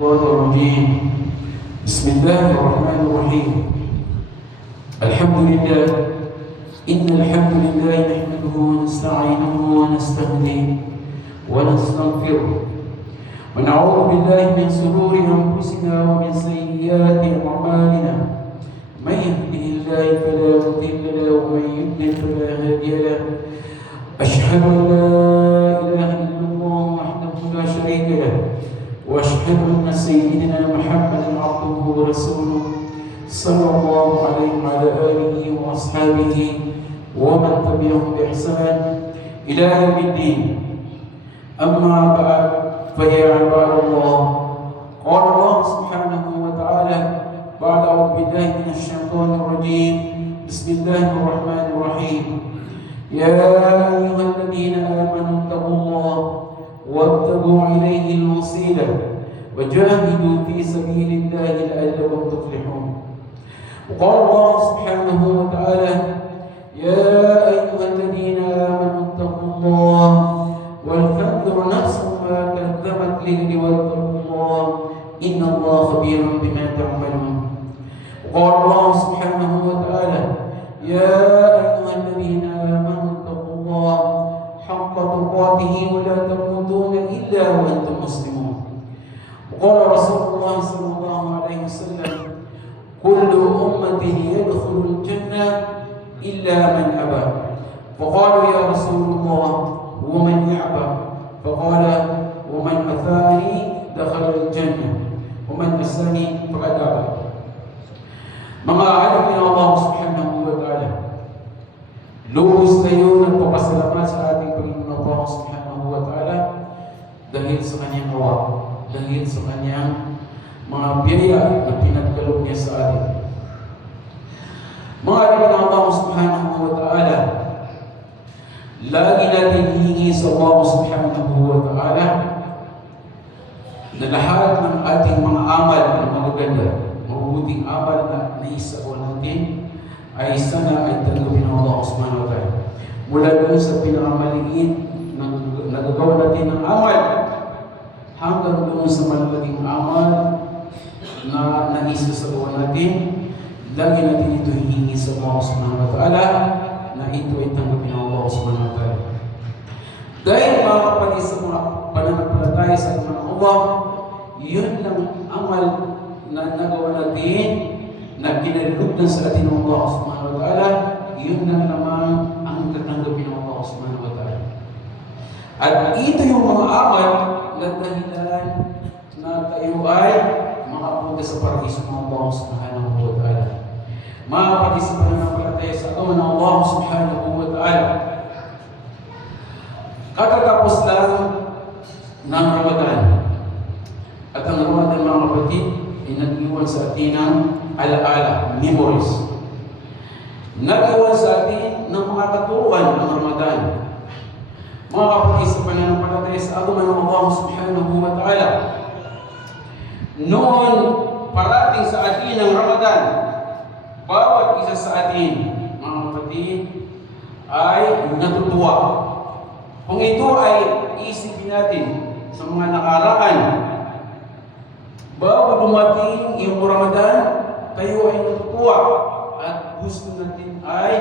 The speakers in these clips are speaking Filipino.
الرجيم. بسم الله الرحمن الرحيم. الحمد لله. إن الحمد لله نحمده ونستعينه ونستهديه ونستغفره ونعوذ بالله من شرور أنفسنا ومن سيئات أعمالنا. من يهده الله فلا مضل له ومن يضلل فلا هادي له. أشهد أن لا إله إلا الله وحده لا شريك له وأشهد أن سيدنا محمدا عبده ورسوله صلى الله عليه وعلى آله وأصحابه ومن تبعهم بإحسان إلى يوم الدين. أما بعد فيا عباد الله، قال الله سبحانه وتعالى بعد أعوذ بالله من الشيطان الرجيم بسم الله الرحمن الرحيم. يا أيها الذين آمنوا اتقوا الله وابتغوا إليه الوسيلة وجاهدوا في سبيل الله لعلكم تفلحون. وقال الله سبحانه وتعالى يا أيها الذين آمنوا اتقوا الله ولتنظر نفس ما قدمت لغد واتقوا الله إن الله خبير بما تعملون. وقال الله سبحانه وتعالى يا أيها الذين آمنوا اتقوا الله حق تقاته ولا تموتون إلا وأنتم مسلمون. وقال رسول الله صلى الله عليه وسلم كل أمتي يدخل الجنة إلا من أبى. فقالوا يا رسول الله ومن يأبى؟ فقال ومن أطاعني دخل الجنة ومن عصاني فقد أبى. Mga anak ni Allah subhanahu wa ta'ala, lubos na yun ang papasalamat sa ating Panginoon Allah subhanahu wa ta'ala dahil sa kanyang awa, dahil sa kanyang mga biyaya na pinagkaloob niya sa atin. Mga anak ni Allah subhanahu wa ta'ala, lagi natin hihingi sa Allah subhanahu wa ta'ala na lahat ng ating mga amal na magaganda, mabuting amal na naisagawa natin ay sana ay tanggapin ng Allah subhanahu wa ta'ala. Mula doon sa pinakamaliit na nagagawa natin ng amal hanggang doon sa malalaking amal na naisagawa natin, lagi natin ito hihingi sa Allah subhanahu wa ta'ala na ito ay tanggapin ng Allah subhanahu wa ta'ala. Dahil mga kapatid sa mga pananampalataya sa mga Allah, yun lang amal na nagawa natin na kinalugdan sa atin ng Allah subhanahu wa ta'ala, yun lang naman ang tatanggapin ng Allah subhanahu wa ta'ala. At ito yung mga amal na dahilan na tayo ay makapunta sa paraiso ng Allah subhanahu wa ta'ala. Mga kapatid sa pananampalataya sa agawan ng Allah subhanahu wa ta'ala, katatapos lang ng Ramadan. At ang Ramadan, mga kapatid, ay nag-iwan sa atin ng alaala, memories. Nag-iwan sa atin ng mga katuruan ng Ramadan. Mga kapatid sa pananampalataya sa agawan ng Allah subhanahu wa ta'ala, noon parating sa atin ng Ramadan, bawat isa sa atin, mga kapatid, ay natutuwa. Kung ito ay isipin natin sa mga nakaraan, bago dumating yung Ramadan, tayo ay natutuwa at gusto natin ay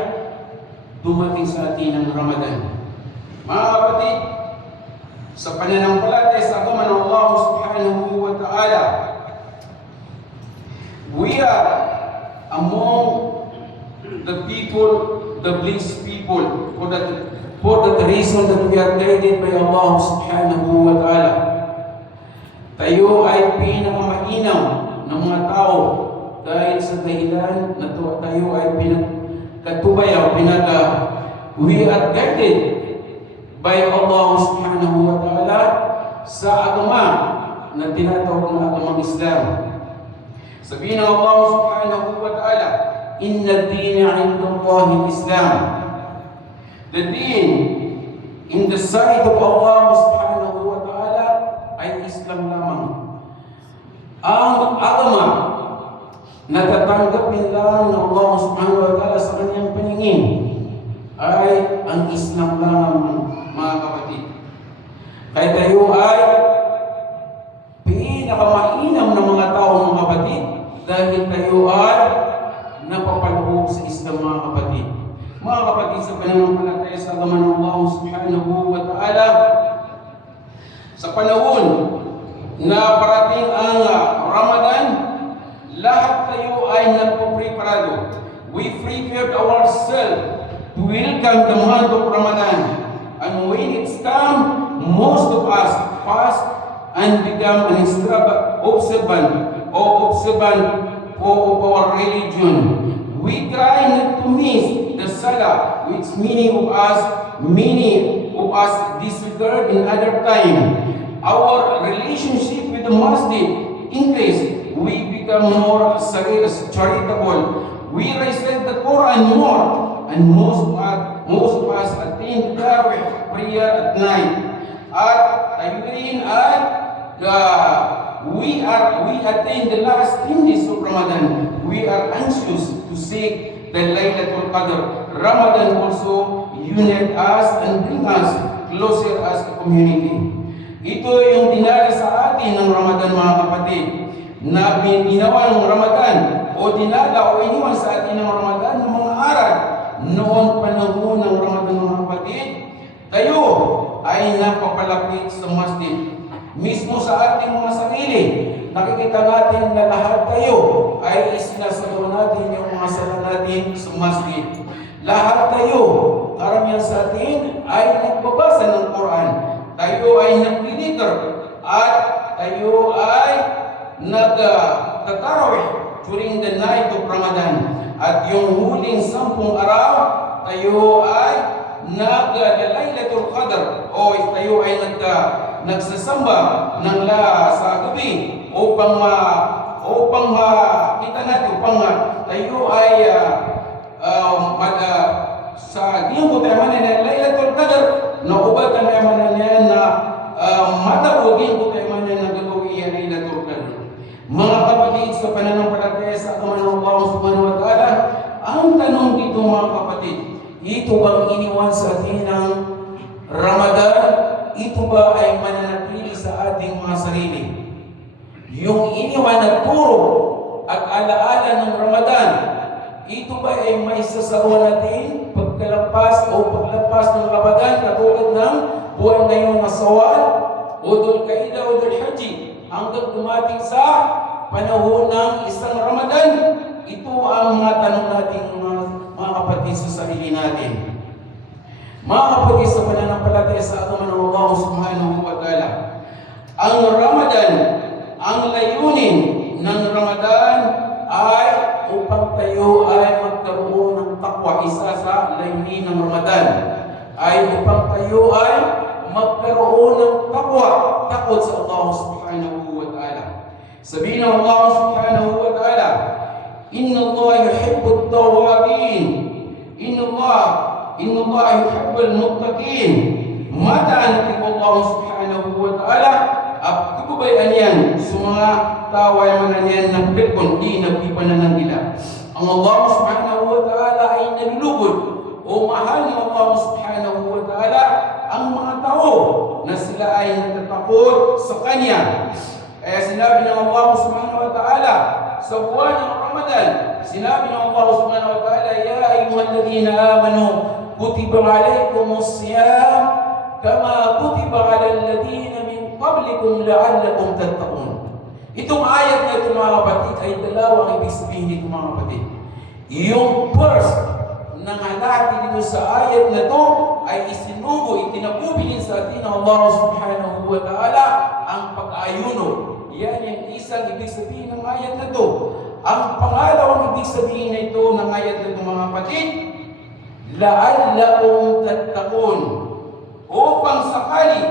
dumating sa atin ang Ramadan. Mga kapatid, sa pananampalataya sa agawan ng Allah subhanahu wa ta'ala, we are among the people, the blessed people, for that reason that we are guided by Allah subhanahu wa ta'ala. Tayo ay pinakamainaw ng mga tao dahil sa dahilan na tayo ay pinagkatubayaw, we are guided by Allah subhanahu wa ta'ala sa agama na tinatawag na agamang Islam. Sabihin ng Allah subhanahu wa ta'ala, inna ad-dina 'inda Allahi al-Islam. The deen in the sight of Allah subhanahu wa ta'ala ay Islam lamang. Ang agama na tatanggapin lang ng Allah subhanahu wa ta'ala sa kanyang paningin ay ang Islam lamang, mga kapatid. Kaya tayo ay pinakamainan tayo ay napapaloob sa Islam, mga kapatid. Mga kapatid, sa pananampalataya sa agama ng Allah subhanahu wa ta'ala, sa panahon na parating ang Ramadan, lahat tayo ay nagpapreparado. We prepared ourselves to welcome the month of Ramadan. And when it's come, most of us fast and become an observant of our religion. We try not to miss the Salah, which many of us disregard in other time. Our relationship with the masjid increase. We become more charitable. We recite the Quran more, and most of us attend Tarawih prayer at night. At tayo rin ay we attend the last 10 days of Ramadan. We are anxious to seek the Laylatul Qadr. Ramadan also unite us and bring us closer as a community. Ito yung dinala sa atin ng Ramadan, mga kapatid, na ginawa ng Ramadan o dinala o iniwan sa atin ng Ramadan ng mga aral noon panahon ng Ramadan, mga kapatid. Tayo ay napapalapit sa masjid. Mismo sa ating mga sarili, nakikita natin na lahat tayo ay isinasagawa natin yung mga sala natin sa masjid. Lahat tayo, karamihan sa atin ay nagbabasa ng Quran. Tayo ay nagdidikr at tayo ay nagtatarawih during the night of Ramadan. At yung huling 10 araw, tayo ay nag-Laylatul Qadr o tayo ay nagsasamba ng sa gabi upang kita natin, upang tayo ay sa linggo tayo man na Laylatul Qadr na ubatan naman niya na matabugin ko tayo man na nagagawi ang Laylatul Qadr. Mga kapatid, sa pananampalataya sa agama ng Allah subhanahu wa ta'ala, ang tanong dito, mga kapatid, ito bang iniwan sa atin ng Ramadan? Ito ba ay mananatili sa ating mga sarili? Yung iniwan na turo at alaala ng Ramadan, ito ba ay maisasawa natin pagkalampas o paglampas ng Ramadan katulad ng buwan ngayon na Sawal o Dhul Qaida o Dhul Hajji hanggang dumating sa panahon ng isang Ramadan? Ito ang mga tanong natin, mga kapatid, sa sarili natin. Mga kapatid, sa pananampalataya sa agama ng Allah subhanahu wa ta'ala, ang Ramadan, ang layunin ng Ramadan ay upang tayo ay magkaroon ng takwa. Isa sa layunin ng Ramadan ay upang tayo ay magkaroon ng takwa, takot sa Allah subhanahu wa ta'ala. Sabihin ng Allah subhanahu wa ta'ala, Inna Allah yuhibbut tawabin. Inna Allah yuhibbul muttaqin. Mata ang Allah subhanahu wa ta'ala at kababayan yan sa mga taway mga yan na pilkon di nagpipananangila. Ang Allah subhanahu wa ta'ala ay nalulugod o mahal ng Allah subhanahu wa ta'ala ang mga tao na sila ay natatakot sa Kanya. Kaya sinabi ng Allah subhanahu wa ta'ala sa buwan ng Ramadan, sinabi ng Allah subhanahu wa ta'ala, Ya ayyuhalladhina amanu, kutiba alaykumus siyam, kama kutiba ala alladhina min qablikum la'allakum tattaqun. Itong ayat na ito, mga kapatid, ay dalawang ibig sabihin nito, mga kapatid. Yung first na halati dito sa ayat na ito ay isinugo, itinabubilin sa atin ng Allah subhanahu wa ta'ala ang pag-ayuno. Yan yung isang ibig sabihin ng ayat na ito. Ang pangalawang ibig sabihin na ito ng ayat na ito, mga kapatid, la'allakum tattaqun, upang sakali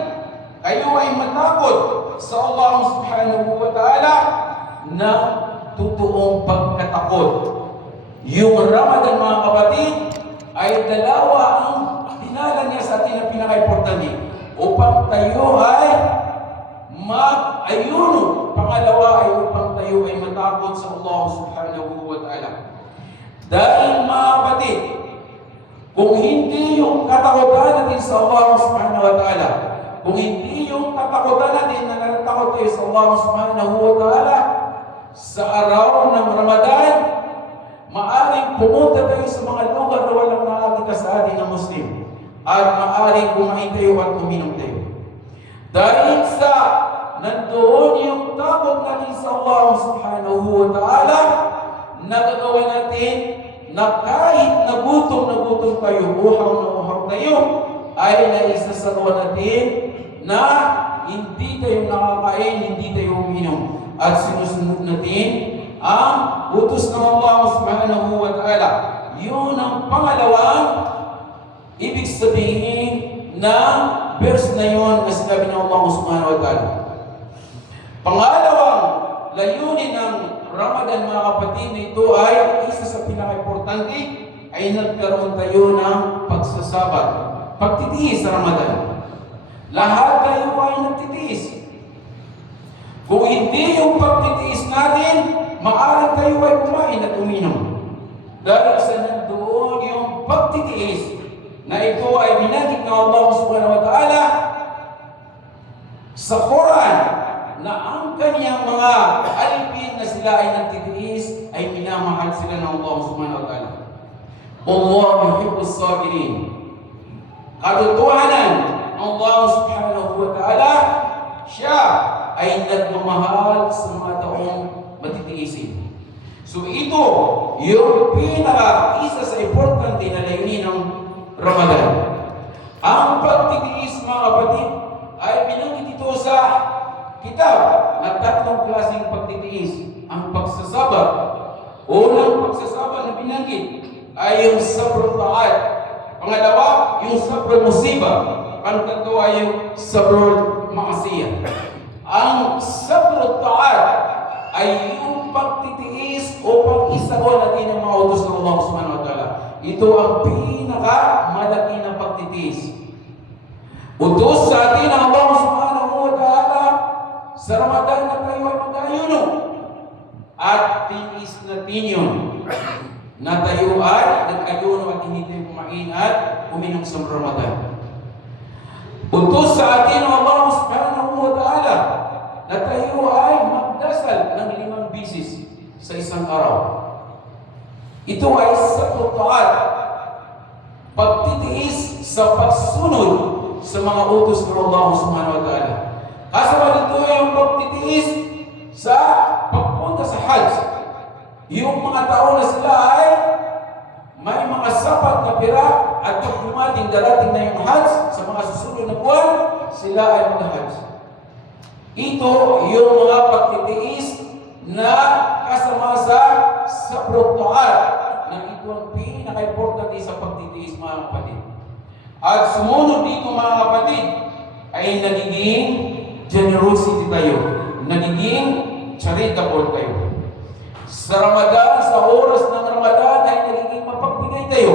kayo ay matakot sa Allah subhanahu wa ta'ala na totoong pagkatakot. Yung Ramadan, mga kapatid, ay dalawa ang dinala niya sa atin na pinaka-importante upang tayo ay mag-ayuno. Pangalawa ay upang tayo ay matakot sa Allah subhanahu wa ta'ala. Dahil, mga kapatid, kung hindi yung katakutan natin sa Allah subhanahu wa ta'ala, kung hindi yung katakutan natin na natatakot tayo sa Allah subhanahu wa ta'ala, sa araw ng Ramadan, tayo at uminom tayo. Dahil sa nandoon yung takot natin sa Allah subhanahu wa ta'ala, nagagawa natin na kahit nagutom tayo, uhaw tayo, ay naisasagawa natin na hindi tayo nakakain, hindi tayo uminom. At sinusunod natin ang utos ng Allah subhanahu wa ta'ala. Yun ang pangalawang ibig sabihin ng verse na yun na sinabi ng Allah subhanahu wa ta'ala. Pangalawang layunin ng Ramadan, mga kapatid, na ito ay isa sa pinaka-importante ay nagkaroon tayo ng pagsasabat, pagtitiis sa Ramadan. Lahat tayo ay nagtitiis. Kung hindi yung pagtitiis natin, maaari tayo ay kumain at uminom. Dahil sa nandoon yung pagtitiis na ito ay binanggit ng Allah subhanahu wa ta'ala sa Quran, na ang kaniyang mga alipin na sila ay nagtitiis ay minamahal sila ng Allah subhanahu wa ta'ala. Allah yuhibbus sabirin. Katotohanan, Allah subhanahu wa ta'ala, siya ay nagmamahal sa mga taong matitiisin. So ito, yung isa sa importante na layunin ng Ramadan. Ang pagtitiis, mga kapatid, ay binanggit ito sa kitab na tatlong klaseng pagtitiis. Ang pagsasabat, unang pagsasabat na binanggit ay yung sabrul ta'at. Pangalawa, yung sabrul musibah. Ang tatlo ay yung sabrul ma'asiyah. Ang sabrul ta'at ay yung pagtitiis o pag-isagawa natin ng mga utos ng Allah subhanahu wa ta'ala. Ito ang pinaka-malaki na pagtitiis. Utos sa atin ng Allah subhanahu wa ta'ala sa Ramadan na tayo ay mag-ayuno. At tiis natin yun na tayo ay nag-ayuno at hindi tayo kumain at uminom sa Ramadan. Utos sa atin ng Allah subhanahu wa ta'ala na tayo ay magdasal ng 5 bisis sa isang araw. Ito ay sabrul ta'at, pagtitiis sa pagsunod sa mga utos ng Allah subhanahu wa ta'ala. Kasama nito yung pagtitiis sa pagpunta sa Hajj. Yung mga tao na sila ay may mga sapat na pera at pag darating na yung Hajj sa mga susunod na buwan, sila ay mag-Hajj. Ito yung mga pagtitiis na kasama sa sabrul ta'at, na ito ang pinaka-importante sa pagtitiis, mga kapatid. At sumunod dito, mga kapatid, ay nagiging generosity tayo, nagiging charitable tayo. Sa Ramadan, sa oras ng Ramadan, ay nagiging mapagbigay tayo.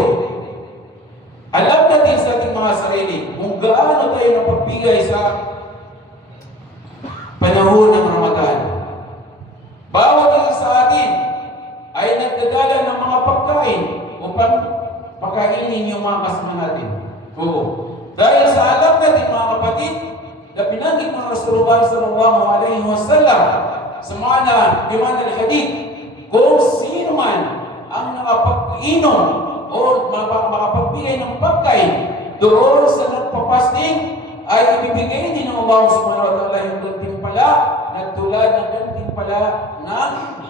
Alam natin sa ating mga sarili kung gaano tayo napagbigay sa panahon ng Ramadan. Bawat isa sa atin ay nagdadala ng mga pagkain upang pakainin yung mga kasama natin. Oo. Dahil sa alam natin, mga kapatid, na binanggit ng Rasulullah sallallahu alaihi wasallam sa mga al-hadith, kung sino man ang nakapag-inom o makapagbigay ng pagkain doon sa nagpapasting, ay ibibigay din ng Allah subhanahu wa ta'ala yung gantimpala na tulad ng gantimpala na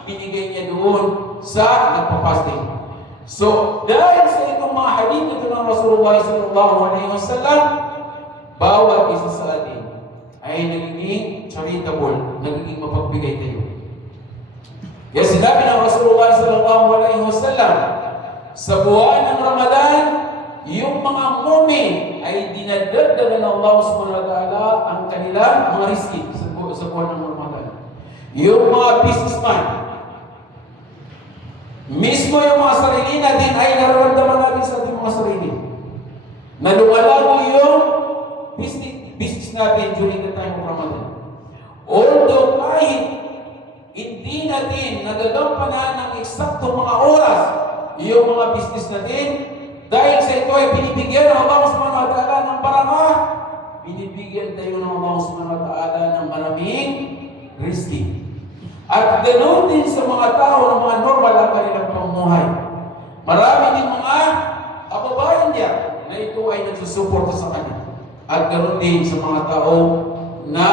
binigay niya doon sa nagpapasting. So, dahil sa itong mga hadith ito ng Rasulullah sallallahu alaihi wasallam, bawat isa sa atin ay nagiging charitable, nagiging mapagbigay tayo. Kaya sinabi ng Rasulullah sallallahu alaihi wasallam, sa buwan ng Ramadan, yung mga mu'min ay dinadagdagan ng Allah subhanahu wa ta'ala ang kanilang mga rizki sa buwan ng Ramadan. Yung mga businessman, mismo yung mga sarili natin ay nararamdaman natin sa ating mga sarili. Na lumalago yung business natin during the time of Ramadan. Although kahit hindi natin nagagampanan ng eksaktong mga oras yung mga business natin, dahil sa ito ay binibigyan ng Allah subhanahu wa ta'ala ng baraka, binibigyan tayo ng Allah subhanahu wa ta'ala ng maraming rizki. At ganoon din sa mga tao ng mga normal ang kanilang pamumuhay. Marami din mga kababayan niya na ito ay nagsusuporta sa kanya. at ganoon din sa mga tao na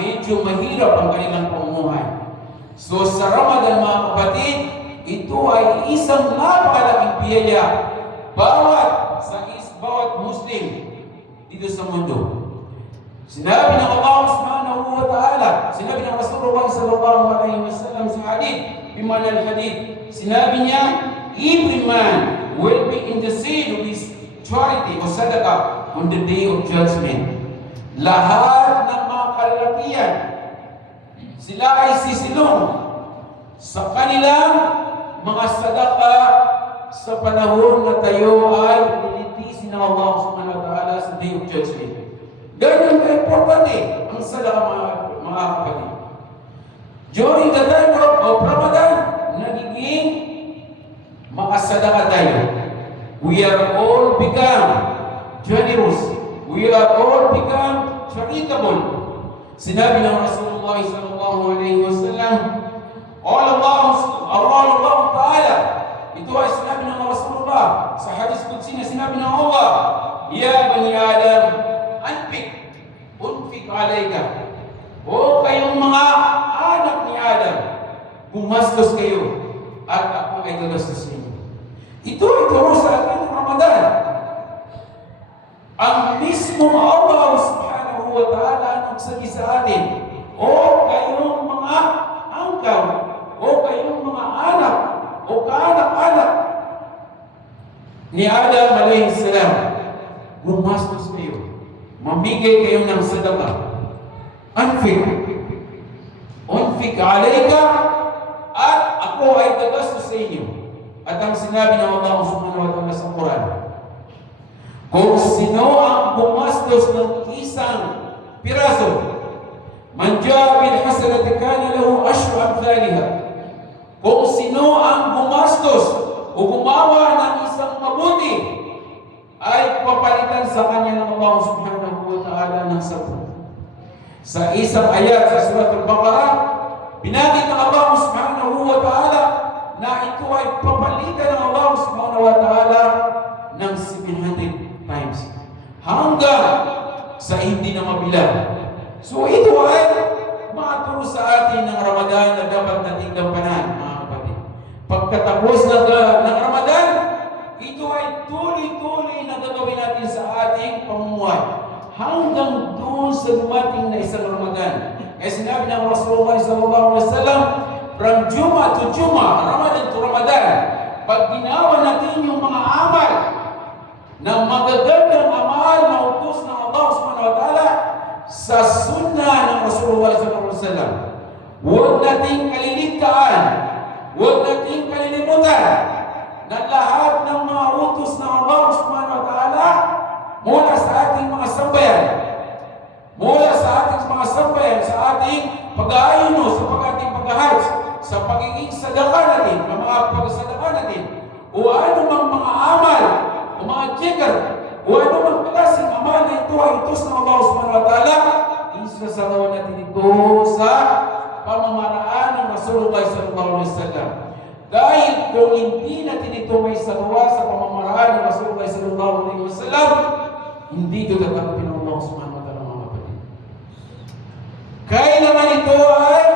medyo mahirap ang kanilang pamumuhay. So sa Ramadan mga kapatid, ito ay isang napakalaking biyaya bawat Muslim dito sa mundo. Sinabi ng Allah subhanahu wa ta'ala, sinabi ng Rasulullah sallallahu alaihi wasallam sa hadith, bimana al-hadith, sinabi niya, every man will be in the seat of his charity o sadaqah on the day of judgment. Lahat ng mga kalalakihan, sila ay sisilong sa kanilang mga sadaqah sa panahon na tayo ay nilitisin ng Allah subhanahu wa ta'ala sa day of judgment. Ganyan ka-importante ang sadaqah mga kapatid. During the time of Ramadan, nagiging makasadaqah tayo. We are all become generous. We are all become charitable. Sinabi ng Rasulullah sallallahu alaihi wasallam, Allah Ta'ala, ito ay sinabi ng Rasulullah sa hadis qudsi na sinabi ng Allah, Ya Bani Adam, unfik alayka. O kayong mga anak ni Adam, gumastos kayo at ako ay gagastos ninyo. Ito ay turo sa atin ng Ramadan. Ang mismo Allah subhanahu wa ta'ala ang nagsabi sa atin, o kayong mga angkaw, o kayong mga anak, o kaanak-anak ni Adam alayhi salam, gumastos kayo. Mamigay kayo ng sadaqah. Unfik alayka, at ako ay gagastos sa inyo. At ang sinabi ng Allah subhanahu wa ta'ala sa Quran, kung sino ang gumastos ng isang piraso, man jaa bil hasanati kana lahu ashru amthaliha. Kung sino ang gumastos o gumawa ng isang mabuti, ay papalitan sa kanya ng Allah subhanahu wa ta'ala ng 10. Sa isang ayat sa Surah Al-Baqarah, binanggit ng Allah subhanahu wa ta'ala na ito ay papalitan ng Allah subhanahu wa ta'ala ng 700 times. Hanggang sa hindi na mabilang. So ito ay makaturo sa atin ng Ramadan na dapat nating gampanan, mga kapatid. Pagkatapos ng Ramadan, ito ay tuloy-tuloy na gagawin natin sa ating pamumuhay hanggang doon sa dumating na isang Ramadan. Kaya sinabi ng Rasulullah sallallahu alaihi wasallam, from Juma to Juma, Ramadan to Ramadan, pag ginawa natin yung mga amal na magagandang amal na utos ng Allah subhanahu wa ta'ala sa sunnah ng Rasulullah sallallahu alaihi wasallam, huwag nating kaliligtaan, huwag nating kalilimutan na lahat ng mga utos ng Allah subhanahu wa ta'ala mula sa ating mga sambayan, sa ating pag-aayuno, sa ating pag-ahaj, sa pagiging sadaqah natin, ang mga pag-sadaqah natin, o ano mang mga amal, o mga jikr, o ano mang klaseng amal na ito ay utos ng Allah subhanahu wa ta'ala, isasagawa natin ito sa pamamaraan ng Rasulullah sallallahu alaihi wasallam. Dahil kung hindi natin ito may sagawa sa pamamaraan ng Rasulullah sallallahu alaihi wasallam, hindi ito tatanggapin ng Allah subhanahu wa ta'ala, mga kapatid. Kaya naman ito ay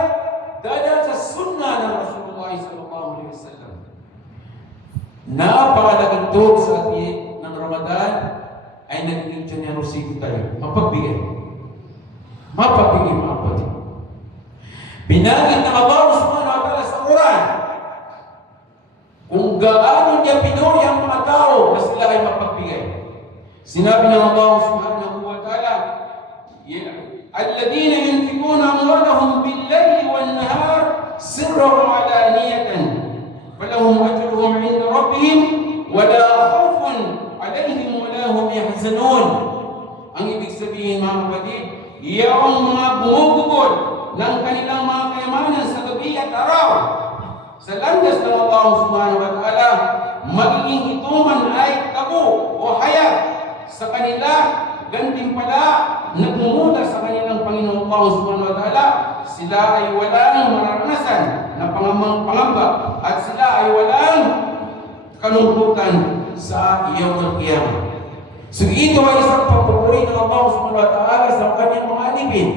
dadaan sa sunnah ng Rasulullah sallallahu alaihi wasallam. Napakalaking tug sa atin ng Ramadan ay naging generosity tayo. Mapagbigay, mga kapatid. Binanggit ng Allah subhanahu wa ta'ala sa Quran kung gaano niya pinuhi ang mga tao na sila ay mapagbigay. Sinabi ng Allah subhanahu wa ta'ala, الذين ينفقون أموالهم بالليل والنهار سرا وعلانية فلهم أجرهم عند ربهم ولا خوف عليهم ولا هم يحزنون. Ang ibig sabihin, mga kapatid, iyong mga bumubugol ng kanilang mga kayamanan sa gabi at araw sa landas ng Allah subhanahu wa ta'ala, magiging ito man ay tabu o hayag sa kanila, gantimpala nagmumuda sa kanilang Panginoon Allah subhanahu wa ta'ala, sila ay walang mararanasan na pangamba at sila ay walang kalungkutan sa iyong al-qiyamah. So ito ay isang pagpupuri ng Allah subhanahu wa ta'ala sa kanyang mga alipin.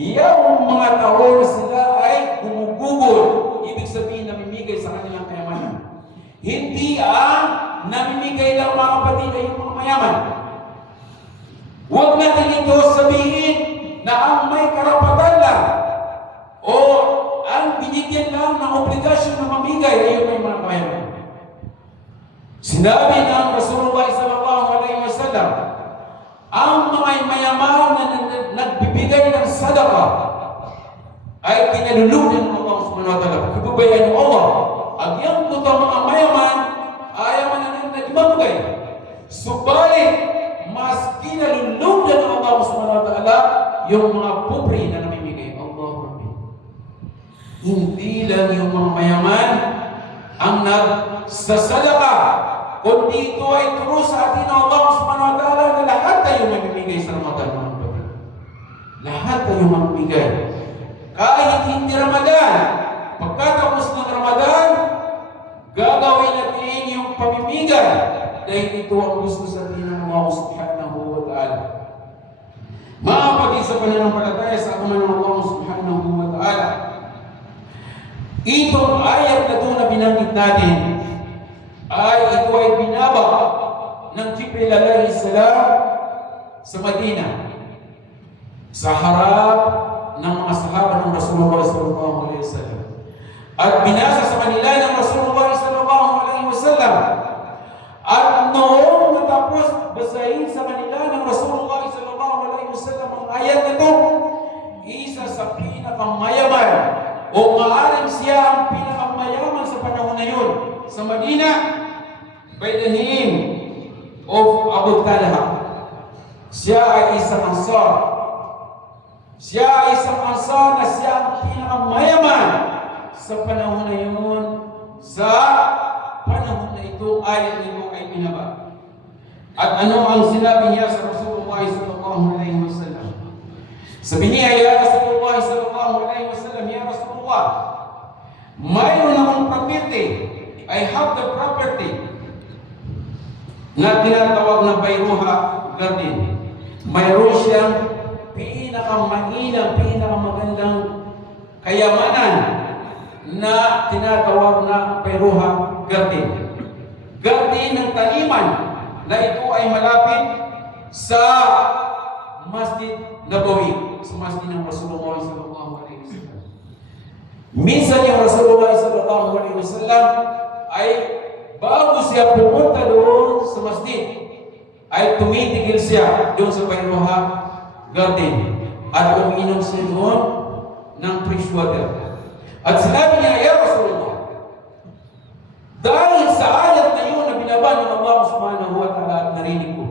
Yung mga tao na sila ay gumugugol, ibig sabihin namimigay sa kanilang kayamanan. Hindi ang namimigay lang mga kapatid ay yung mga mayaman. Huwag natin ito sabihin na ang may karapatan lang o ang binigyan lang ng obligasyon na mamigay ay yung may mga mayaman. Sinabi ng Rasulullah sallallahu alaihi wasallam, ang mga mayaman na nagbibigay ng sadaqah ay pinalulunan ng Allah subhanahu wa ta'ala. Kababayan ng Allah, ang iyang puto mga mayaman ayaw na imamagay. Subalit, mas kinalulunan ng Allah subhanahu wa ta'ala yung mga pobre na namimigay. Allah Rabbi. Hindi lang yung mga mayaman ang nagsasadaqah, kundi ito ay turo sa atin ng Allah subhanahu wa ta'ala na lahat tayo mamimigay sa Ramadan, mga kapatid. Lahat tayo mamimigay. Kahit hindi Ramadan, pagkatapos ng Ramadan, gagawin natin yung pamimigay dahil ito ang gusto sa atin ng Allah subhanahu wa ta'ala. Mga kapatid, sa pananampalataya sa agama ng Allah subhanahu wa ta'ala, itong ayat na ito na binanggit natin ito ay binaba ng Jibril alayhi salam sa Madina sa harap ng mga sahaba ng Rasulullah sallallahu alaihi wasallam at binasa sa kanila ng Rasulullah sallallahu alaihi wasallam at noong natapos basahin sa kanila ng Rasulullah sallallahu alaihi wasallam ang ayat na ito, isa sa pinakamayaman o maaaring siya ang pinakamayaman sa panahon na yun sa Madina by the name of Abu Talha. Siya ay isang ansar. Siya ay isang ansar na siya ang pinakamayaman sa panahon na yun. Sa panahon na ito, ayat nito ay binaba. At ano ang sinabi niya sa Rasulullah sallallahu alaihi wasallam? Sabi niya, ya Rasulullah sallallahu alaihi wasallam, ya Rasulullah, mayroon akong property. I have the property na tinatawag na Bayruha Garden. Mayroon siyang pinakamainang, pinakamagandang kayamanan na tinatawag na Bayruha Garden. Garden ng taniman na ito ay malapit sa Masjid Nabawi, sa Masjid ng Rasulullah sallallahu alaihi wasallam. Minsan yung Rasulullah sallallahu alaihi wasallam ay bago siya pumunta doon sa masjid, ay tumitigil siya doon sa Bayruha Garden at umiinom siya doon ng fresh water. At sinabi niya, ya Rasulullah, dahil sa ayat na yun na binaba ng Allah subhanahu wa ta'ala at narinig ko,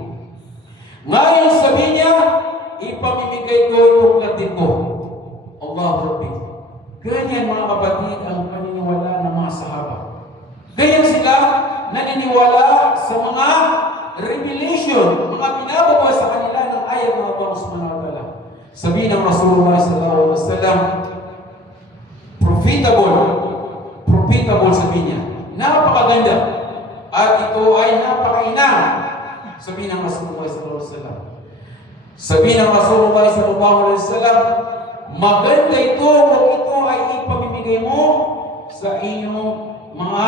ngayon sabi niya, ipamimigay ko itong garden ko. Allah Rabbi. Ganyan mga kapatid ang paniniwala ng mga sahaba. Ganyan sila naniniwala sa mga revelation, mga binababa sa kanila ng ayat ng Allah subhanahu wa ta'ala. Sabi ng Rasulullah sallallahu alaihi wasallam, profitable sabi niya, napakaganda at ito ay napakainam. Sabi ng Rasulullah sallallahu alaihi wasallam. Sabi ng Rasulullah sallallahu alaihi wasallam, maganda ito kung ito ay ipamimigay mo sa inyong mga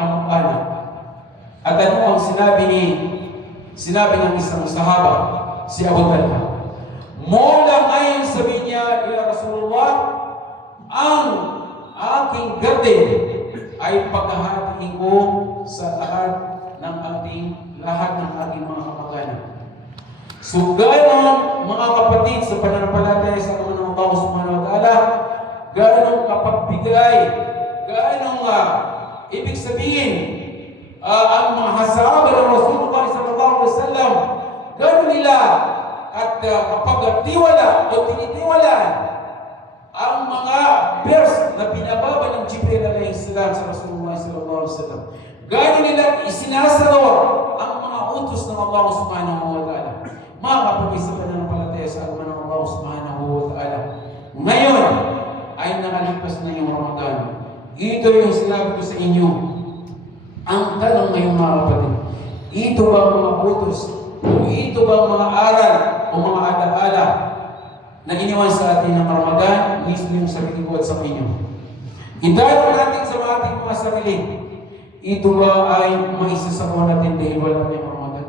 kamag-anak. At ano ang sinabi ng isang sahaba, si Abu Talha, mula ngayon sabi niya, ya Rasulullah, ang aking garden ay paghahatiin ko sa lahat ng ating mga kamag-anak. So ganon mga kapatid sa pananampalataya sa agama ng Allah subhanahu wa ta'ala, ganon kapagbigay, ganon ibig sabihin, ang mga hasaba ng Rasulullah sallallahu alaihi wasallam, gano'n nila at kapag tiwala o tinitiwalaan ang mga verse na binababa ng Jibril alayhi salam sa Rasulullah sallallahu alaihi wasallam, gano'n nila isinasagawa ang mga utos ng Allah subhanahu wa ta'ala. Mga kapatid sa pananampalataya sa agama ng Allah subhanahu wa ta'ala, ngayon ay nakalipas na yung Ramadan. Ito yung sinabi ko sa inyo. Ang tanong ngayon mga kapatid, ito ba mga utos Kung ito ba mga aral o mga alaala na iniwan sa atin ng Ramadan, mismo yung sarili ko at sa inyo. Itanong natin sa ating mga sarili, ito ba ay maisasabaw natin dahil wala tayong Ramadan?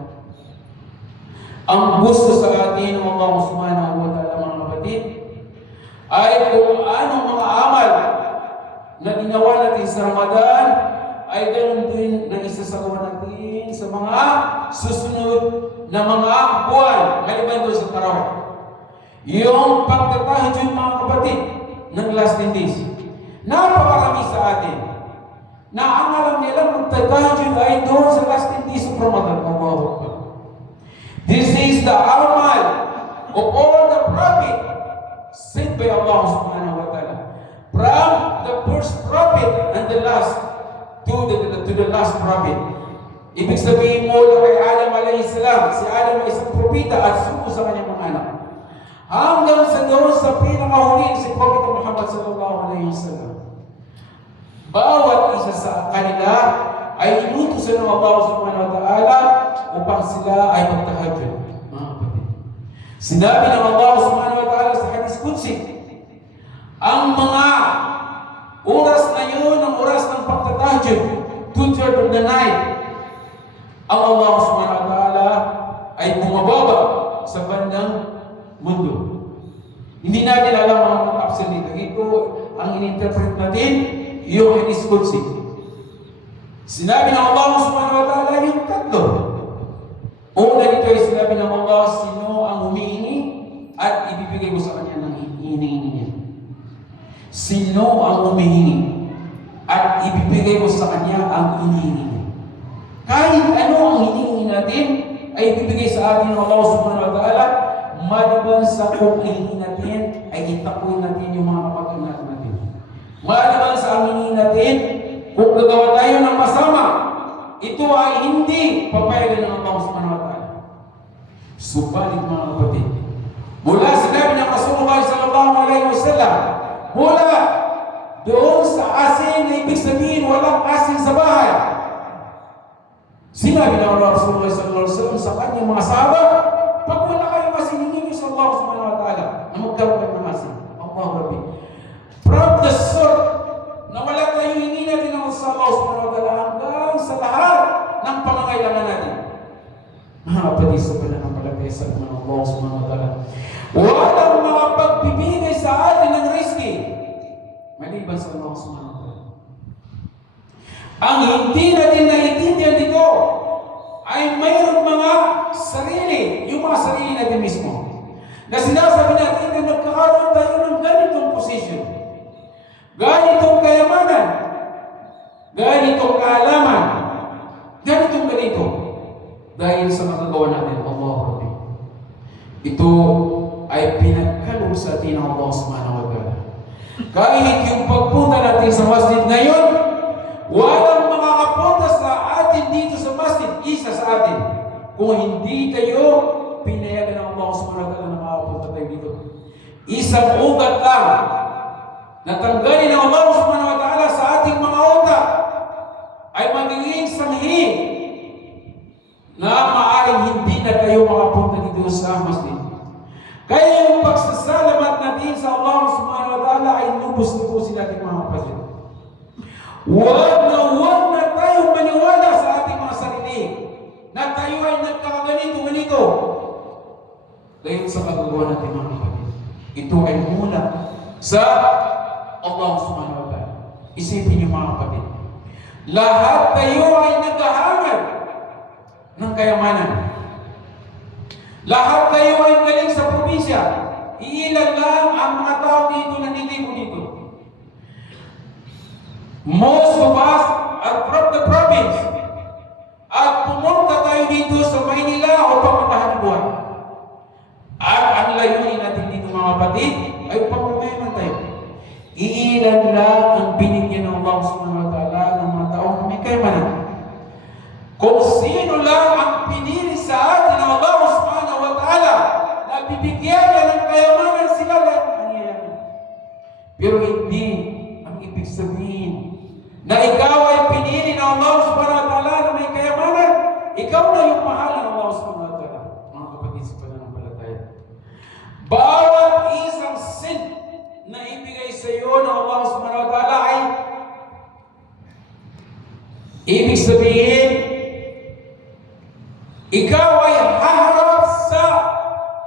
Ang gusto sa atin ng Allah subhanahu wa ta'ala, mga kapatid, ay kung anong mga amal na ginawa natin sa Ramadan ay ganoon din na isasawa natin sa mga susunod na mga buwan maliban doon sa Tarawih. Yung pagtatahajud, mga kapatid, ng last 10 days. Napakarami sa atin na ang alam nila magtatahajud ay doon sa last 10 days of Ramadan. This is the amal of all the prophet sent by Allah subhanahu wa ta'ala. From the first prophet and the last to the last prophet. Ibig sabihin mo na kay Adam alayhi salam, si Adam ay isang propita at suko sa kanyang mga anak. Hanggang sa doon sa pinakahuli si Prophet Muhammad sallallahu alayhi wasallam. Bawat isa sa kanila ay inutusan ng Allah subhanahu wa ta'ala upang sila ay magtahajjud. Mga kapatid. Sinabi ng Allah subhanahu wa ta'ala sa hadis Qudsi, ang mga oras na yun, ang oras ng pagtatahajjud, 2/3 of the night, ang Allah subhanahu wa ta'ala ay bumababa sa bandang mundo. Hindi natin alam mga kapsel dito. Ito ang in-interpret natin, yung hadis Qudsi. Sinabi ng Allah subhanahu wa ta'ala yung tatlo. Una dito ay sinabi ng Allah, sino ang humihingi at ibibigay ko sa kanya ng hinihingi niya. Sino ang humihingi at ibibigay ko sa kanya ang hinihingi niya. Kahit ano ang hinihingi natin ay ibibigay sa atin ng Allah subhanahu wa ta'ala, maliban sa kung hinihingi natin ay itakuin natin yung mga kapag-anak natin. Maliban sa ang hinihingi natin, kung gagawa tayo ng masama, ito ay hindi papayagan ng Allah subhanahu wa ta'ala. Subalit, mga kapatid, mula sinabi ng Rasulullah sallallahu alaihi wasallam, mula doon sa asin na ibig sabihin walang asin sa bahay. Sinabi ng Rasulullah sallallahu alaihi wasallam sa kanyang mga sahabat, pag wala kayong asin, hingin niyo sa Allah subhanahu wa ta'ala na magkaroon kayo ng asin. Allah Rabbi. From the sort na wala tayong hingin natin ng sa Allah subhanahu wa ta'ala hanggang sa lahat ng pangangailangan natin. Mga kapatid, sa pananampalataya sa Allah subhanahu wa ta'ala, walang mga pagbibigay sa atin ng rizki maliban sa Allah subhanahu wa ta'ala. Ang hindi natin naiintindihan dito ay mayroong mga sarili, yung mga sarili natin mismo, na sinasabi natin na nagkakaroon tayo ng ganitong position, ganitong kayamanan, ganitong kaalaman, ganitong ganito, dahil sa magagawa natin, Allah Rabbi. Ito ay pinagkalong sa atin ng Allah subhanahu wa ta'ala. Kahit yung pagpunta natin sa masjid ngayon, walang makakapunta sa atin dito sa masjid, isa sa atin. Kung hindi kayo pinayagan ng Allah subhanahu wa ta'ala na makapunta tayo dito. Isang ugat lang na tanggalin ng Allah subhanahu wa ta'ala sa ating mga utak ay magiging sanhi na maaaring hindi na kayo makapunta dito sa masjid. Kaya yung pagsasalamat natin sa Allah subhanahu wa ta'ala ay lubos-lubusin natin, mga kapatid. Huwag na tayong maniwala sa ating mga sarili na tayo ay nagkakaganito-ganito. Dahil sa paggawa natin, mga kapatid, ito ay mula sa Allah subhanahu wa ta'ala. Isipin niyo, mga kapatid, lahat tayo ay naghahanap ng kayamanan. Lahat tayo ay galing sa probinsya. Iilan lang ang mga tao dito na nandito dito. Most of us are from the province. At pumunta tayo dito sa Maynila upang maghahanap buhay. At ang layunin natin dito, mga kapatid, ay pagpapayman tayo. Iilan lang ang binigyan ng Allah subhanahu wa ta'ala ng mga taong may kayamanan. Kung sino lang ang pinili sa atin ng Allah subhanahu wa ta'ala na bibigyan niya ng kayamanan, sila lang ang yayaman. Pero hindi ang ibig sabihin na ikaw ay pinili ng Allah subhanahu wa ta'ala na may kayamanan, ikaw na yung mahal ng Allah subhanahu wa ta'ala. Bawat isang cent na ibigay sa iyo ng Allah subhanahu wa ta'ala ay ibig sabihin, ikaw ay haharap sa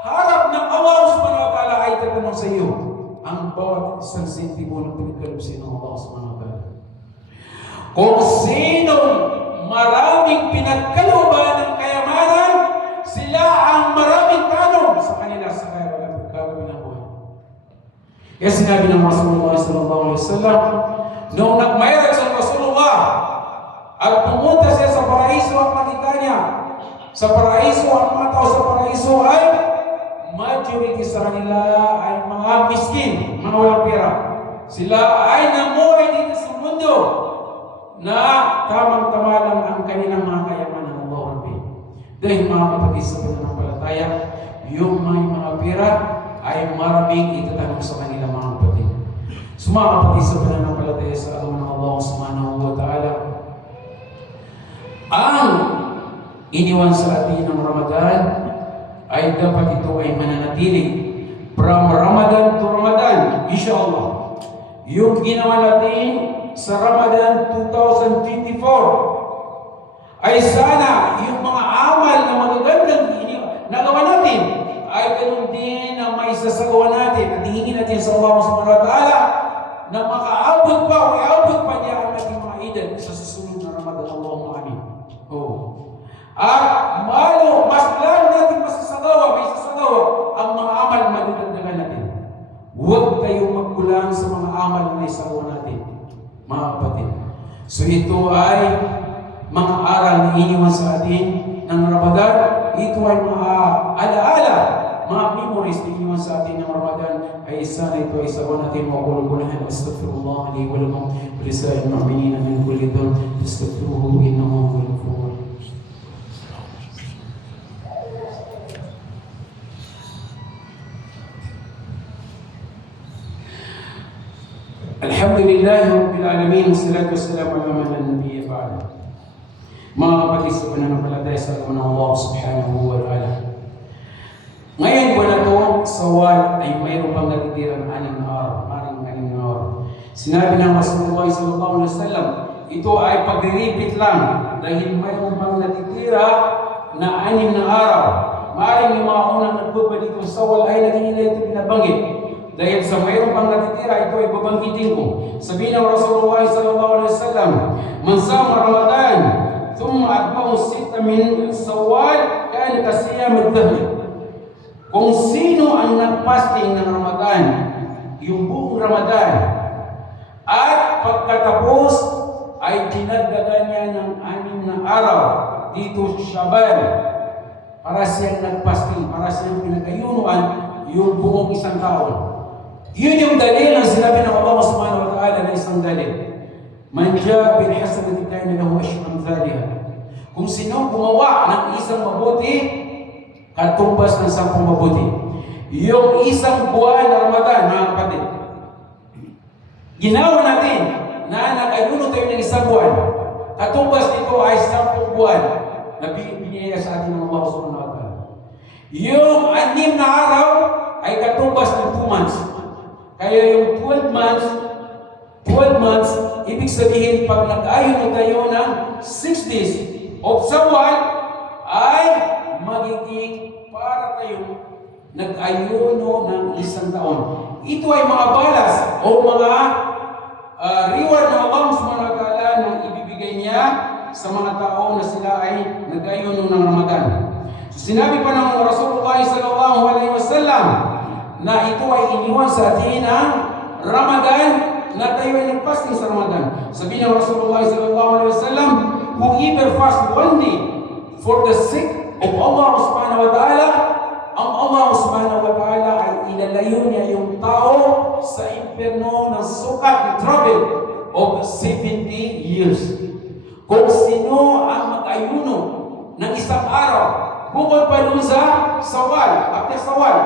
harap ng Allah subhanahu wa ta'ala ay tatanong sa iyo ang bawat isang sentimo na pinagkaloob sa iyo ng Allah subhanahu wa ta'ala. Kung sinong maraming pinagkalooban ng kayamanan, sila ang maraming tanong sa kanila sa kabilang buhay. Kaya sinabi ng Rasulullah sallallahu alaihi wasallam, noong nagmayrag sa Rasulullah at pumunta siya sa paraiso at makita niya sa paraiso, ang mga tao sa paraiso ay majority sa kanila ay mga miskin, mga walang pera. Sila ay namuhay dito sa mundo na tamang-tama lang ang kanilang mga kayamanan. Allah Rabbi. Dahil mga kapatid sa pananampalataya, yung may mga pera ay maraming itatanong sa kanilang mga kapatid. So mga kapatid sa pananampalataya sa agawan ng Allah subhanahu wa ta'ala, ang iniwan sa atin ng Ramadan ay dapat ito ay mananatili from Ramadan to Ramadan, insyaAllah. Yung ginawa natin sa Ramadan 2024 ay sana yung mga amal na magagandang nagawa natin ay ganun din ang maisasagawa natin at hingin natin sa Allah subhanahu wa ta'ala na makaabot pa o iabot pa niya ang ating mga edad sa susunod na Ramadan. Allahumma amin. At mas lalo natin masasagawa ang mga amal na madadagdagan natin. Huwag kayong magkulang sa mga amal na naisagawa natin, mga kapatid. So ito ay mga aral na iniwan sa atin ng Ramadan. Ito ay mga alaala, mga memories na iniwan sa atin ng Ramadan. Ay sana ito ay sawa natin makulukunahan. Astaghfirullah li wa lakum wa lisa'il mu'minina min kulli dhanbin fastaghfiruhu innahu huwal ghafurur rahim. Alhamdulillah Rabbil Alamin, wassalatu wassalamu ala man la nabiyya ba'da. Mga kapatid sa pananampalataya sa agawan ng Allah subhanahu wa ta'ala, ngayon buwan na ito, Sawal ay mayroon pang natitirang 6 na araw, maring 6 na araw. Sinabi ng Rasulullah sallallahu alaihi wasallam, ito ay pag-repeat lang dahil mayroon pang natitira na 6 na araw. Maring yung mga unang nagbuba dito sa Sawal ay natin nila ito binabanggit. Dahil sa mayroon pang natitira, ito ay babanggitin ko. Sabi ng Rasulullah sallallahu alaihi wasallam, man sama Ramadan, thumma atba'u 6 min Shawwal, kana kasiyam ad-dahr. Kung sino ang nagpasting ng Ramadan, yung buong Ramadan, at pagkatapos ay dinagdagan niya ng 6 na araw dito sa Shaban, para siyang nagpasting, para siyang pinagayunuan yung buong isang taon. Yun yung dalil ang sinabi ng Allah subhanahu wa ta'ala na isang dalil. Man jaa bil hasanati kana lahu ashru amthaliha. Kung sino gumawa ng isang mabuti, katumbas ng 10 mabuti. Yung isang buwan na Ramadan, mga kapatid, ginawa natin na nag-ayuno tayo ng isang buwan. Katumbas nito ay 10 buwan na biniyaya sa atin ng Allah subhanahu wa ta'ala. Yung 6 na araw ay katumbas ng 2 months. Kaya yung 12 months, ibig sabihin pag nag-ayuno tayo ng 6 days of Shawwal ay magiging para tayo nag-ayuno ng 1 taon. Ito ay mga balas o mga reward ng Allah subhanahu wa ta'ala na ibibigay niya sa mga tao na sila ay nag-ayuno ng Ramadan. So, sinabi pa ng Rasulullah sallallahu alaihi wasallam na ito ay iniwan sa atin ang Ramadan na tayo ay nagpasting sa Ramadan. Sabi ng Rasulullah sallallahu alaihi wasallam, whoever fast one day for the sake of Allah subhanahu wa ta'ala, ang Allah subhanahu wa ta'ala ay ilalayo niya yung tao sa impyerno ng sukat ng travel of 70 years. Kung sino ang mag-ayuno ng 1 araw, bukod pa dun sa Shawwal, after Shawwal,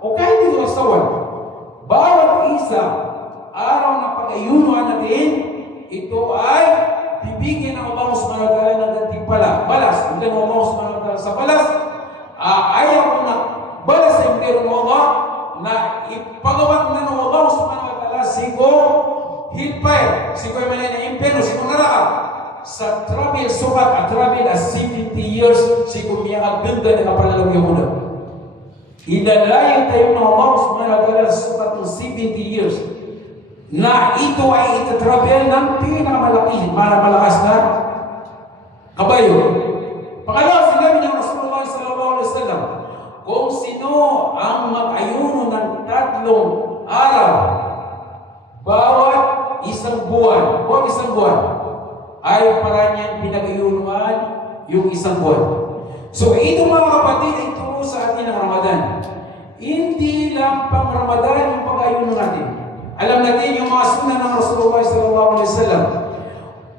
o kahit dito sa Shawwal, bawat isa araw na pag-ayunuan natin, ito ay bibigyan ng Allah subhanahu wa ta'ala ng gantimpala, balas. Hindi ng Allah subhanahu wa ta'ala sa balas, ayaw ko na balas sa impyerno ng Allah Israel, si Kuya Malay na impero, si Kunaraka, sa travel sukat at travel as 70 years, si Kumya aganda na kapalalang Yahuda. Idalayan tayo ng Allah subhanahu wa ta'ala sa sukat ng 70 years na ito ay itatravel ng malakas na kabayo. Pangalawa, sinabi ng Rasulullah sallallahu alaihi wasallam, kung sino ang mag-ayuno ng 3 araw bawat isang buwan, ay para niyang pinag-ayunuan yung isang buwan. So ito mga kapatid ay turo sa atin ng Ramadan. Hindi lang pang Ramadan yung pag-ayuno natin. Alam natin yung mga sunnah ng Rasulullah sallallahu alaihi wasallam.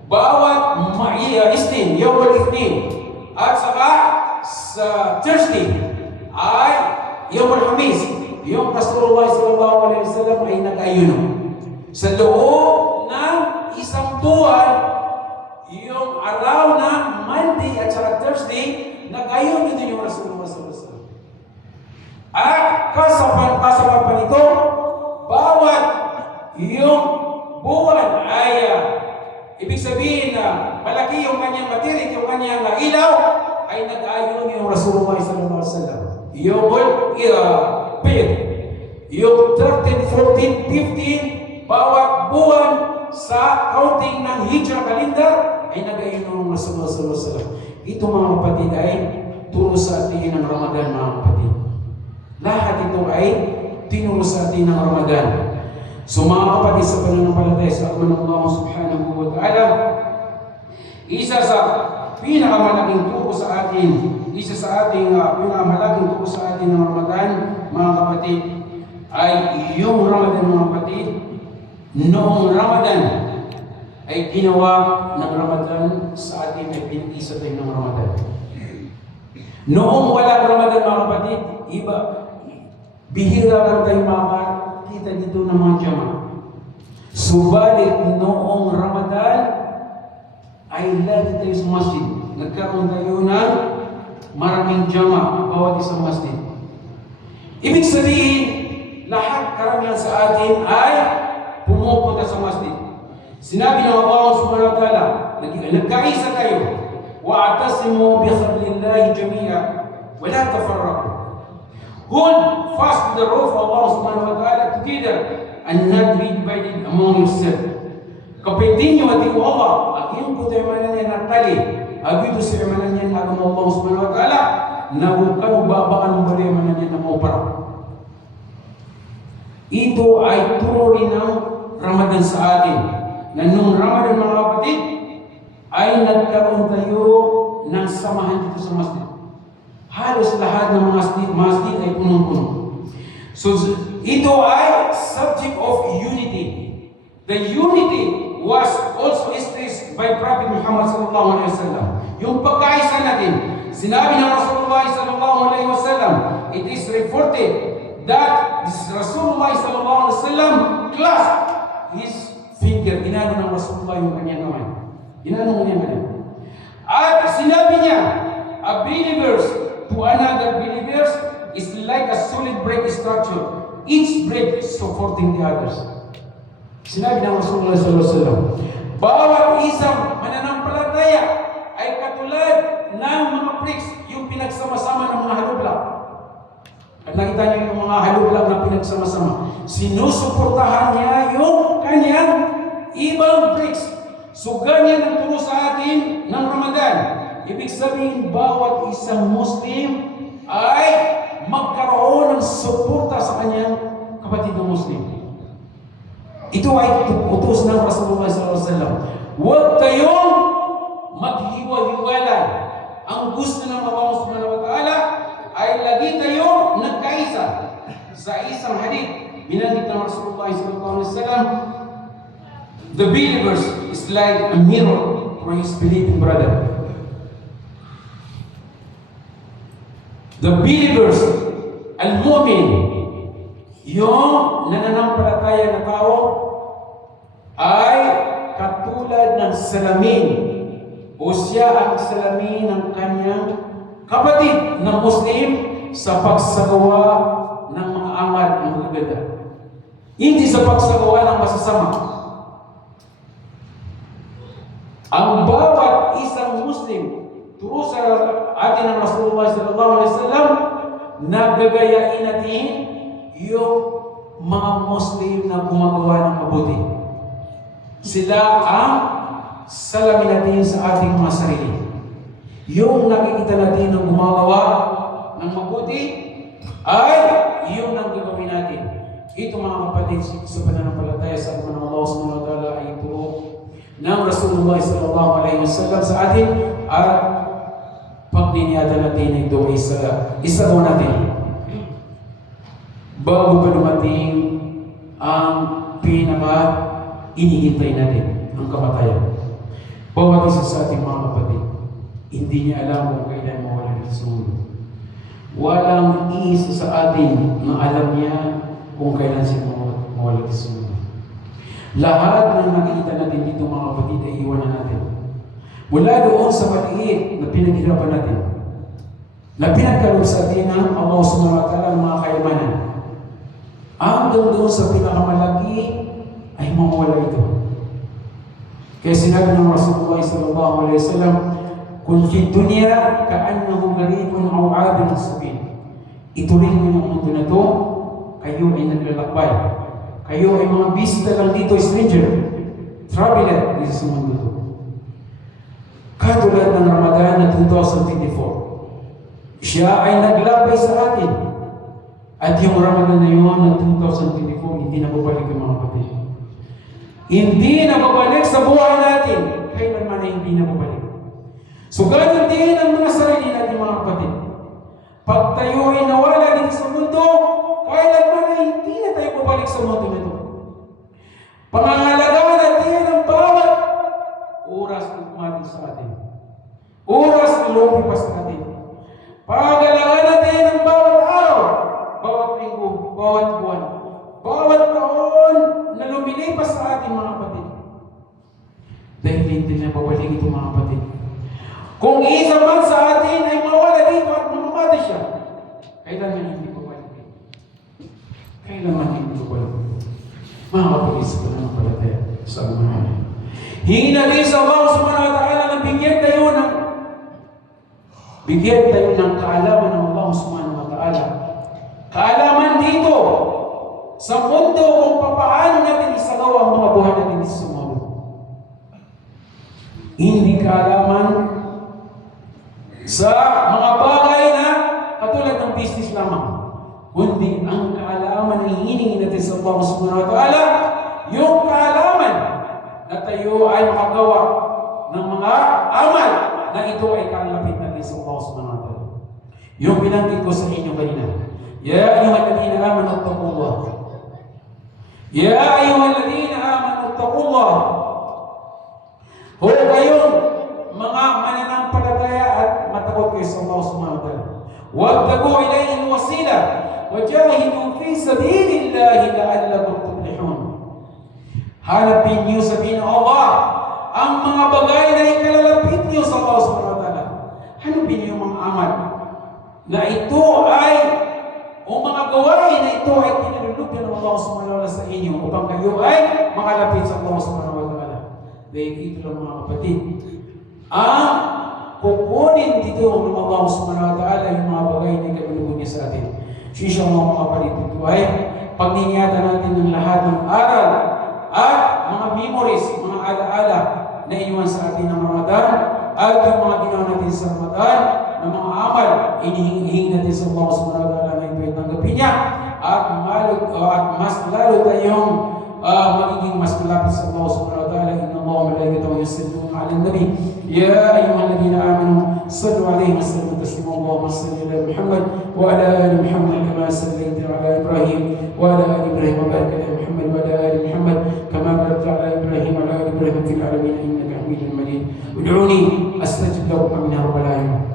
Bawat isnin, yawmal ithnin, at saka sa Thursday ay yawmal Hamis, yung Rasulullah sallallahu alaihi wasallam ay nag-ayuno. Sa loob ng isang buwan, yung araw ng Monday at saka Thursday, nag-ayuno din yung Rasulullah sallallahu alaihi wasallam. At kasapan pa nito, bawat yung buwan ay ibig sabihin na malaki yung kanyang matirik, yung kanyang ilaw, ay nag-ayuno yung Rasulullah sallallahu alaihi wasallam. Yung yung 13, 14, 15, bawat buwan sa counting ng Hijrah calendar ay nag-ayuno ng Rasulullah sallallahu alaihi wasallam. Ito mga kapatid ay turo sa atin ng Ramadan mga kapatid. Lahat ito ay tinuro sa atin ng Ramadan. So mga kapatid sa pananampalataya sa atin ng Allah subhanahu wa ta'ala, isa sa pinakamalaking turo sa atin, isa sa ating pinakamalaking turo sa atin ng Ramadan, mga kapatid, ay yung Ramadan mga kapatid. Noong Ramadan ay ginawa ng Ramadan sa atin ay pinag-isa tayo ng Ramadan. Noong walang Ramadan mga kapatid, bihira lang tayo makakita dito ng mga jama. Subalit noong Ramadan ay lagi tayo sa masjid. Nagkaroon tayo ng maraming jama bawat isang masjid. Ibig sabihin, lahat karamihan sa atin ay pumupunta sa masjid. Sinabi ng Allah subhanahu wa ta'ala, nagkaisa tayo, wa'atasimu bi hablillahi jami'a wa la tafarraqu. Hold fast to the rope of Allah subhanahu wa ta'ala together and not be divided among yourselves. Kapitin nyo at iko Allah, at yung putay manan niya natali, agito sa manan niya na agam Allah subhanahu wa ta'ala, na huwag ka babakan mo bali manan niya na maupara. Ito ay turo rin ng Ramadan sa atin. Na nung Ramadan mga kapatid, ay nagkaroon tayo ng samahan dito sa masjid. Halos lahat ng masjid ay punong-puno. So ito ay subject of unity. The unity was also stressed by Prophet Muhammad sallallahu alaihi wasallam. Yung pagkaisa natin, sinabi ng Rasulullah sallallahu alaihi wasallam, it is reported that this Rasulullah sallallahu alaihi wasallam clasped his finger. Ginano ng Rasulullah yung kanyang kamay. Ginano niya kamay. At sinabi niya, a believers to another believers is like a solid brick structure. Each brick is supporting the others. Sinabi ng Rasulullah sallallahu alaihi wasallam, bawat isang mananampalataya ay katulad ng mga bricks, yung pinagsama-sama ng mga halubla. At nakita niyo yung mga halubla na pinagsama-sama. Sinusuportahan niya yung kanyang ibang bricks. So ganyan ang turo sa atin ng Ramadan. Ibig sabihin, bawat isang Muslim ay magkaroon ng suporta sa kanyang kapatid na Muslim. Ito ay utos ng Rasulullah SAW. Huwag kayong maghiwa-hiwalay. Ang gusto ng Allah subhanahu wa ta'ala ay lagi tayo nagkaisa. Sa isang hadith, binanggit ng Rasulullah SAW, the believers is like a mirror for his believing brother. The believers, al-mu'min, yung nananampalataya na tao, ay katulad ng salamin o siya ang salamin ng kanyang kapatid na Muslim sa pagsagawa ng mga amal ng magaganda. Hindi sa pagsagawa ng masasama. Ang bawat isang Muslim, turo sa atin ng Rasulullah sallallahu alaihi wasallam, nagagayain natin yung mga Muslim na gumagawa ng mabuti. Sila ang salamin natin sa ating mga sarili. Yung nakikita natin ng gumagawa ng mabuti ay yung nang gagawin natin. Ito mga kapatid, sa pananampalataya sa atin ng Allah subhanahu wa ta'ala ay turo ng Rasulullah sallallahu alaihi wasallam sa atin at pagniniyata natin ito ay isa natin bago pa dumating ang pinaka inihintay natin, ang kamatayan. Bawat isa sa ating mga kapatid, hindi niya alam kung kailan mawala dito sa mundo. Walang isa sa atin na alam niya kung kailan siya mawala dito sa mundo. Lahat ng nakikita natin dito mga kapatid ay iwanan natin. Mula doon sa maliit na pinaghirapan natin, na pinagkaloob sa atin ng Allah subhanahu wa ta'ala ng mga kayamanan, hanggang doon sa pinakamalaki ay mawala ito. Kaya sinabi ng Rasulullah sallallahu alaihi wasallam, "Kung fi dunya ka'annahu gharibun aw 'abirun sabil." Ituloy mo yung mundo na to, kayo ay naglalakbay. Kayo ay mga bisita lang dito, stranger, traveler dito sa mundo to. Katulad ng Ramadan na 2024, siya ay naglabay sa atin. At yung Ramadan na yun ng 2024, hindi na babalik yung mga kapatid. Hindi na babalik sa buhay natin. Kailanman ay hindi na babalik. So ganun din ang mga sarili natin mga kapatid. Pag tayo ay nawala dito sa mundo, kailanman ay hindi na tayo babalik sa mundo nito. Pangangalagaan natin ang bawat oras na kumating sa atin. Oras na lumipas natin. Pangangalagaan natin ang bawat araw, bawat linggo, bawat buwan, bawat taon na lumilipas sa ating mga kapatid. Dahil hindi na babalik ito mga kapatid. Kung isa man sa atin ay mawala dito at mamamatay siya, kailanman hindi babalik. Kailanman hindi babalik. Mga kapatid sa pananampalataya sa mga hingin natin sa Allah subhanahu wa ta'ala na bigyan tayo ng kaalaman ng Allah subhanahu wa ta'ala. Kaalaman dito sa mundo kung paano natin isagawa ang mga buhay natin sa mundo. Hindi kaalaman sa mga bagay na katulad ng business lamang, kundi ang kaalaman na hihingi natin sa Allah subhanahu wa ta'ala, yung kaalaman na tayo ay makagawa ng mga amal na ito ay kalapit natin sa Allah subhanahu wa ta'ala. Yung binanggit ko sa inyo kanina, Ya ayyuhalladhina amanu ittaqullah. Ya ayyuhalladhina amanu ittaqullah. Ho kayong mga mananampalataya at matakot kayo sa Allah subhanahu wa ta'ala. Wabtagu ilayhi al-wasila wajahidu fi sabilillahi la'allakum tuflihun. Hanapin niyo sa sabihin ng Allah ang mga bagay na ikalalapit niyo sa Allah subhanahu wa ta'ala. Hanapin niyo mga amal na ito ay o mga gawain na ito ay pinalulugyan ng Allah subhanahu wa ta'ala sa inyo upang kayo ay makalapit sa Allah subhanahu wa ta'ala. Dahil ito lang mga kapatid, ang kukunin dito ng Allah subhanahu wa ta'ala yung mga bagay na ikalulugyan niya sa atin. Siya mga kapatid, ito ay pagniniyata natin ng lahat ng aral at mga memories, mga alaala na iniwan sa atin ng Ramadan at yung mga ginawa natin sa Ramadan ng mga amal, inihingi natin sa Allah subhanahu wa ta'ala na ito ay tanggapin niya at mas lalo tayong magiging mas malapit sa Allah subhanahu wa ta'ala. Inna Allah wa malaikatahu yusalluna 'alan nabi ya ayyuhalladhina amanu sallu 'alaihi wa sallimu taslima. Allahumma salli ala Muhammad wa ala ali Muhammad kama sallaita ala Ibrahim wa ala ali Ibrahim wa barik ala Muhammad wa ala ali Muhammad kama barakta ala Ibrahim wa ala ali Ibrahim fil alamin innaka Hamidum Majid. Ud'uni astajib lakum ya rabbal alamin.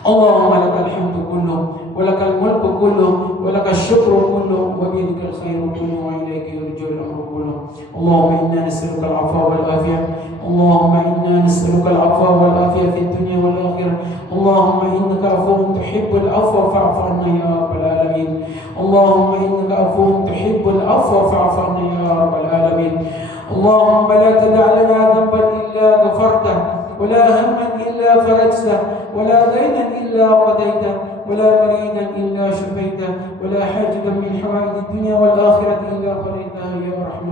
اللهم لك الحمد كله ولك الملك كله ولك الشكر كله وبيدك الخير كله وإليك يرجع الأمر كله. اللهم إنا نسألك العفو والعافية. اللهم إنا نسألك العفو والعافية في الدنيا والآخرة. اللهم إنك عفو تحب العفو فاعف عنا يا رب العالمين. اللهم إنك عفو تحب العفو فاعف عنا يا رب العالمين. اللهم لا تدع لنا ذنبا إلا ولا هما إلا فرجته، ولا دينا إلا قضيته، ولا مريضا إلا شفيته، ولا حاجة من حوائج الدنيا والآخرة إلا قضيتها يا رحمن